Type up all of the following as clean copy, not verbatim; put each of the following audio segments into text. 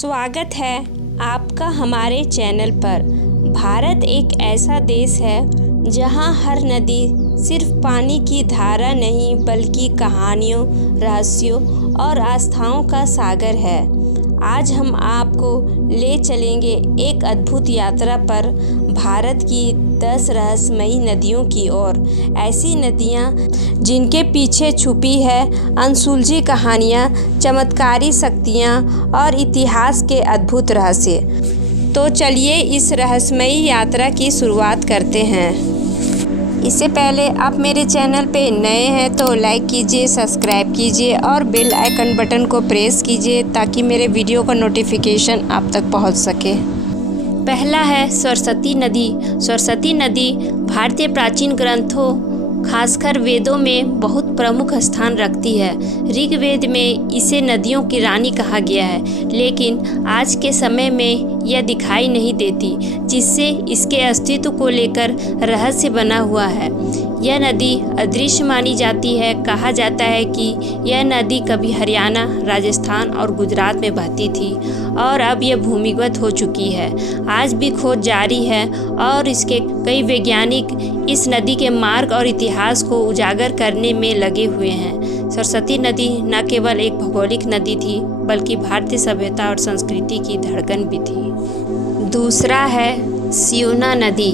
स्वागत है आपका हमारे चैनल पर। भारत एक ऐसा देश है जहां हर नदी सिर्फ पानी की धारा नहीं बल्कि कहानियों, रहस्यों और आस्थाओं का सागर है। आज हम आपको ले चलेंगे एक अद्भुत यात्रा पर, भारत की 10 रहस्यमयी नदियों की ओर। ऐसी नदियाँ जिनके पीछे छुपी है अनसुलझी कहानियाँ, चमत्कारी शक्तियाँ और इतिहास के अद्भुत रहस्य। तो चलिए इस रहस्यमयी यात्रा की शुरुआत करते हैं। इससे पहले आप मेरे चैनल पे नए हैं तो लाइक कीजिए, सब्सक्राइब कीजिए और बेल आइकन बटन को प्रेस कीजिए ताकि मेरे वीडियो का नोटिफिकेशन आप तक पहुंच सके। पहला है सरस्वती नदी। सरस्वती नदी भारतीय प्राचीन ग्रंथों, खासकर वेदों में बहुत प्रमुख स्थान रखती है। ऋग्वेद में इसे नदियों की रानी कहा गया है, लेकिन आज के समय में यह दिखाई नहीं देती, जिससे इसके अस्तित्व को लेकर रहस्य बना हुआ है। यह नदी अदृश्य मानी जाती है। कहा जाता है कि यह नदी कभी हरियाणा, राजस्थान और गुजरात में बहती थी और अब यह भूमिगत हो चुकी है। आज भी खोज जारी है और इसके कई वैज्ञानिक इस नदी के मार्ग और इतिहास को उजागर करने में लगे हुए हैं। सरस्वती नदी न केवल एक भौगोलिक नदी थी बल्कि भारतीय सभ्यता और संस्कृति की धड़कन भी थी। दूसरा है स्यूना नदी।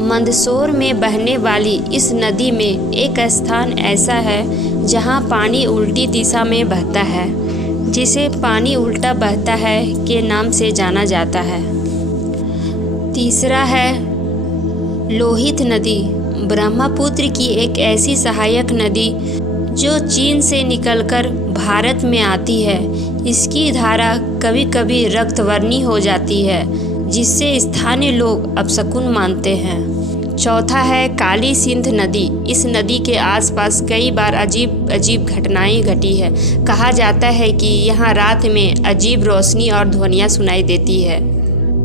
मंदसौर में बहने वाली इस नदी में एक स्थान ऐसा है जहां पानी उल्टी दिशा में बहता है, जिसे पानी उल्टा बहता है के नाम से जाना जाता है। तीसरा है लोहित नदी। ब्रह्मपुत्र की एक ऐसी सहायक नदी जो चीन से निकलकर भारत में आती है। इसकी धारा कभी कभी रक्तवर्णी हो जाती है, जिससे स्थानीय लोग अपशकुन मानते हैं। चौथा है काली सिंध नदी। इस नदी के आसपास कई बार अजीब अजीब घटनाएं घटी है। कहा जाता है कि यहाँ रात में अजीब रोशनी और ध्वनियाँ सुनाई देती है।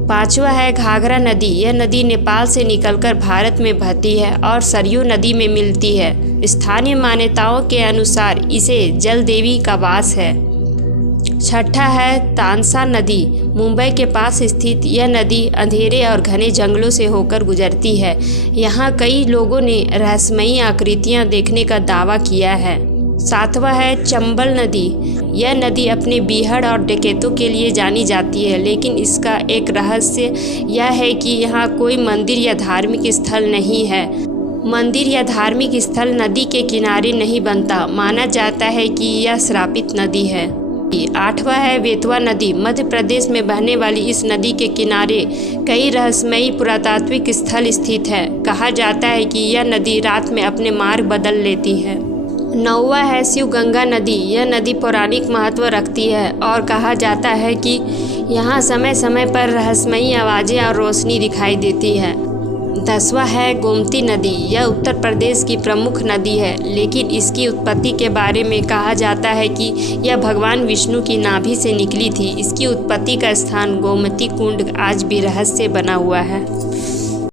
पांचवा है घाघरा नदी। यह नदी नेपाल से निकलकर भारत में बहती है और सरयू नदी में मिलती है। स्थानीय मान्यताओं के अनुसार इसे जल देवी का वास है। छठा है तानसा नदी। मुंबई के पास स्थित यह नदी अंधेरे और घने जंगलों से होकर गुजरती है। यहाँ कई लोगों ने रहस्यमयी आकृतियाँ देखने का दावा किया है। सातवां है चंबल नदी। यह नदी अपने बीहड़ और डकैतों के लिए जानी जाती है, लेकिन इसका एक रहस्य यह है कि यहाँ कोई मंदिर या धार्मिक स्थल नहीं है। मंदिर या धार्मिक स्थल नदी के किनारे नहीं बनता। माना जाता है कि यह श्रापित नदी है। आठवां है बेतवा नदी। मध्य प्रदेश में बहने वाली इस नदी के किनारे कई रहस्यमयी पुरातात्विक स्थल स्थित है। कहा जाता है कि यह नदी रात में अपने मार्ग बदल लेती है। नौवां है शिवगंगा नदी। यह नदी पौराणिक महत्व रखती है और कहा जाता है कि यहाँ समय समय पर रहस्यमयी आवाज़ें और रोशनी दिखाई देती है। 10वां है गोमती नदी। यह उत्तर प्रदेश की प्रमुख नदी है, लेकिन इसकी उत्पत्ति के बारे में कहा जाता है कि यह भगवान विष्णु की नाभि से निकली थी। इसकी उत्पत्ति का स्थान गोमती कुंड आज भी रहस्य बना हुआ है।